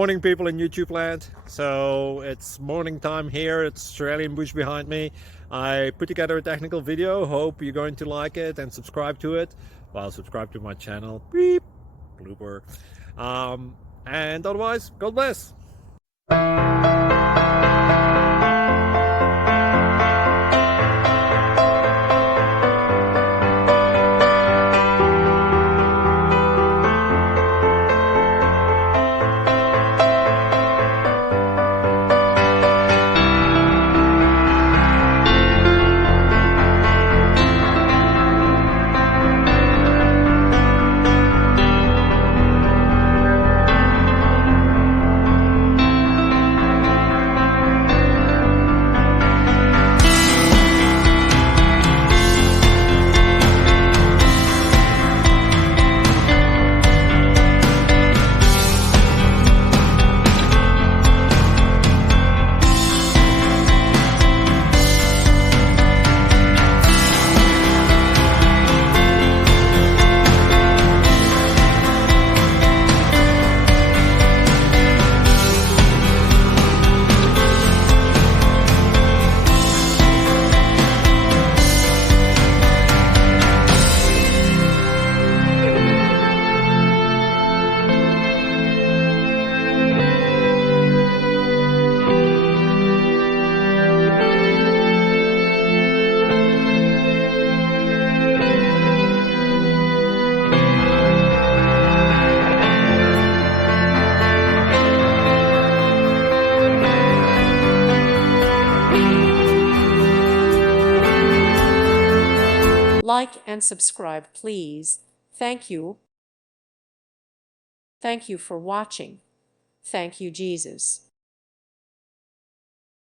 Morning, people in YouTube land. So it's morning time here. It's Australian bush behind me. I put together a technical video. Hope you're going to like it and subscribe to it. Well, subscribe to my channel. Beep, blooper. And otherwise, God bless. Like and subscribe, please. Thank you. Thank you for watching. Thank you, Jesus.